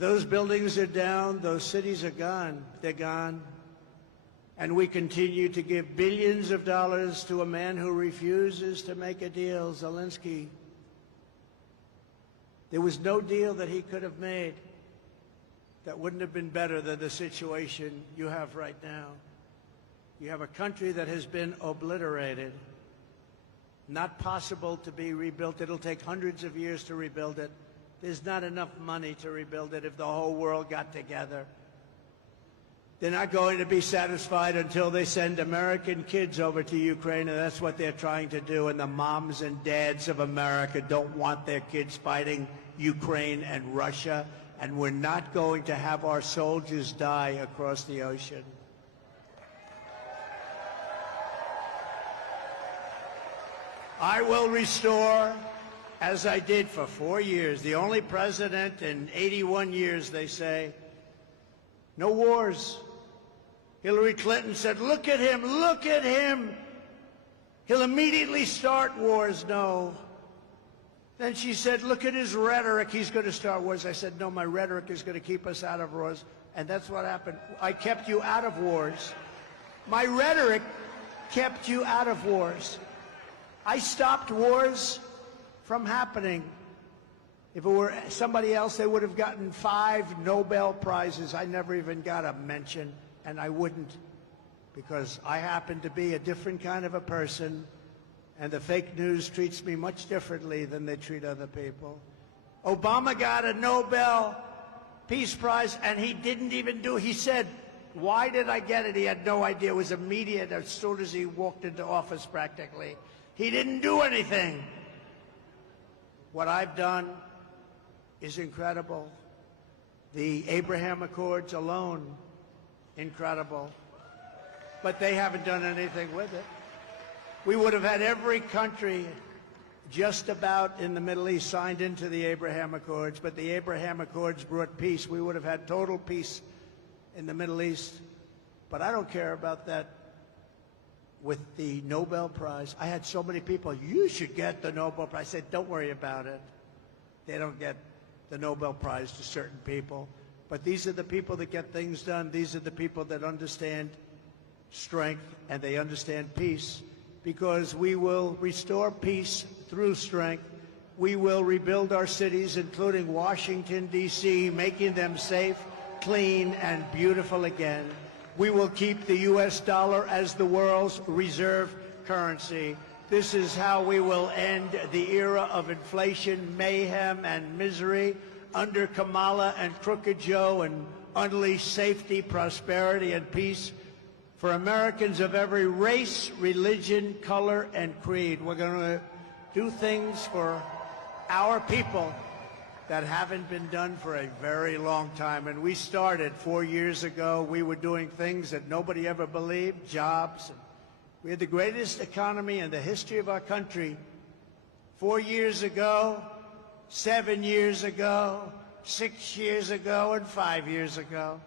Those buildings are down, those cities are gone, they're gone. And we continue to give billions of dollars to a man who refuses to make a deal, Zelenskyy. There was no deal that he could have made that wouldn't have been better than the situation you have right now. You have a country that has been obliterated, not possible to be rebuilt. It'll take hundreds of years to rebuild it. There's not enough money to rebuild it if the whole world got together. They're not going to be satisfied until they send American kids over to Ukraine, and that's what they're trying to do. And the moms and dads of America don't want their kids fighting Ukraine and Russia, and we're not going to have our soldiers die across the ocean. I will restore, as I did for 4 years, the only president in 81 years, they say, no wars. Hillary Clinton said, look at him, look at him. He'll immediately start wars. No. Then she said, look at his rhetoric. He's going to start wars. I said, no, my rhetoric is going to keep us out of wars. And that's what happened. I kept you out of wars. My rhetoric kept you out of wars. I stopped wars from happening. If it were somebody else, they would have gotten 5 Nobel Prizes. I never even got a mention, and I wouldn't, because I happen to be a different kind of a person, and the fake news treats me much differently than they treat other people. Obama got a Nobel Peace Prize, and he didn't even do it. He said, why did I get it? He had no idea. It was immediate as soon as he walked into office, practically. He didn't do anything. What I've done is incredible. The Abraham Accords alone, incredible. But they haven't done anything with it. We would have had every country just about in the Middle East signed into the Abraham Accords, but the Abraham Accords brought peace. We would have had total peace in the Middle East. But I don't care about that. With the Nobel Prize, I had so many people, you should get the Nobel Prize. I said, don't worry about it. They don't get the Nobel Prize to certain people. But these are the people that get things done. These are the people that understand strength, and they understand peace, because we will restore peace through strength. We will rebuild our cities, including Washington, D.C., making them safe, clean, and beautiful again. We will keep the U.S. dollar as the world's reserve currency. This is how we will end the era of inflation, mayhem, and misery under Kamala and Crooked Joe, and unleash safety, prosperity, and peace for Americans of every race, religion, color, and creed. We're going to do things for our people that haven't been done for a very long time. And we started 4 years ago. We were doing things that nobody ever believed, jobs. We had the greatest economy in the history of our country 4 years ago, 7 years ago, 6 years ago, and 5 years ago.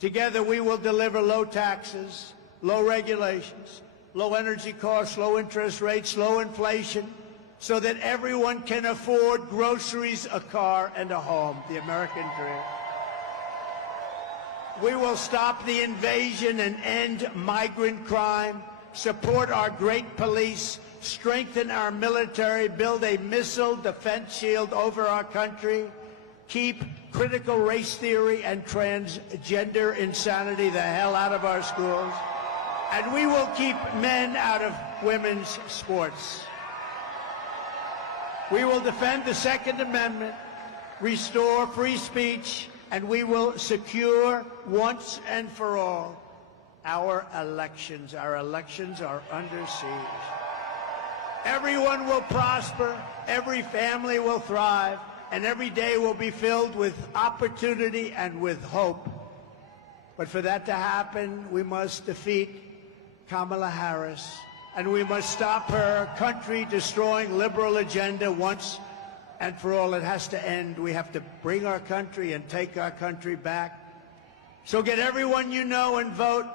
Together we will deliver low taxes, low regulations, low energy costs, low interest rates, low inflation, so that everyone can afford groceries, a car, and a home, the American dream. We will stop the invasion and end migrant crime, support our great police, strengthen our military, build a missile defense shield over our country, keep critical race theory and transgender insanity the hell out of our schools, and we will keep men out of women's sports. We will defend the Second Amendment, restore free speech, and we will secure once and for all our elections. Our elections are under siege. Everyone will prosper, every family will thrive, and every day will be filled with opportunity and with hope. But for that to happen, we must defeat Kamala Harris, and we must stop her country-destroying liberal agenda once and for all. It has to end. We have to bring our country and take our country back. So get everyone you know and vote.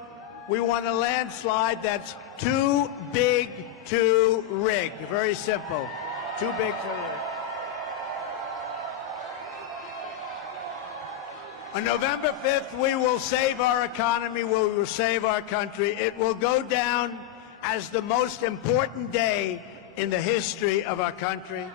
We want a landslide that's too big to rig. Very simple. Too big to rig. On November 5th, we will save our economy, we will save our country. It will go down as the most important day in the history of our country.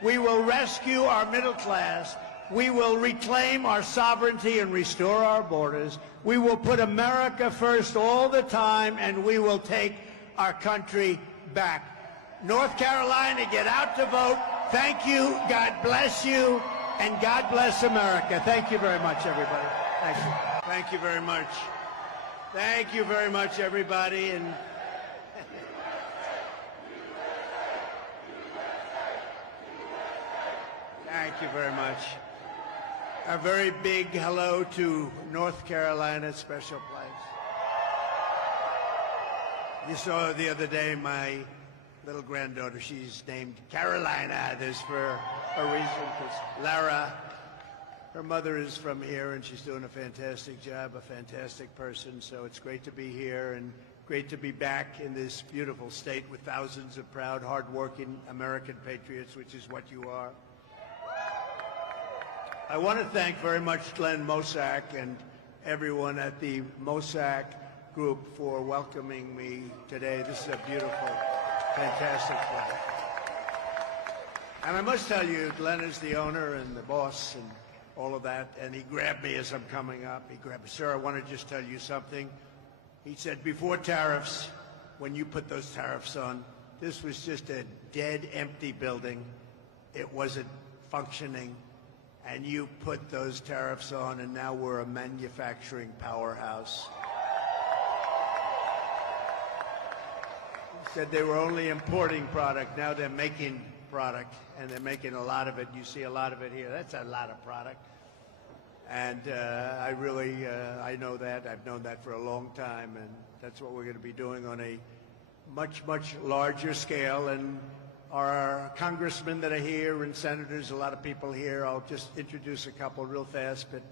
We will rescue our middle class. We will reclaim our sovereignty and restore our borders. We will put America first all the time, and we will take our country back. North Carolina, get out to vote. Thank you. God bless you. And God bless America. Thank you very much, everybody. Thank you. Thank you very much. Thank you very much, everybody. And thank you very much. A very big hello to North Carolina, special place. You saw the other day my little granddaughter, she's named Carolina. This for a reason, because Lara, her mother is from here, and she's doing a fantastic job, a fantastic person. So it's great to be here and great to be back in this beautiful state with thousands of proud, hard-working American patriots, which is what you are. I want to thank very much Glenn Mosak and everyone at the Mosak Group for welcoming me today. This is a beautiful, fantastic place. And I must tell you, Glenn is the owner and the boss and all of that, and he grabbed me as I'm coming up. He grabbed me, sir, I want to just tell you something. He said, before tariffs, when you put those tariffs on, this was just a dead, empty building. It wasn't functioning. And you put those tariffs on, and now we're a manufacturing powerhouse. He said they were only importing product. Now they're making product, and they're making a lot of it. You see a lot of it here. That's a lot of product. And I really, I know that. I've known that for a long time, and that's what we're going to be doing on a much, much larger scale. And our congressmen that are here and senators, a lot of people here. I'll just introduce a couple real fast, but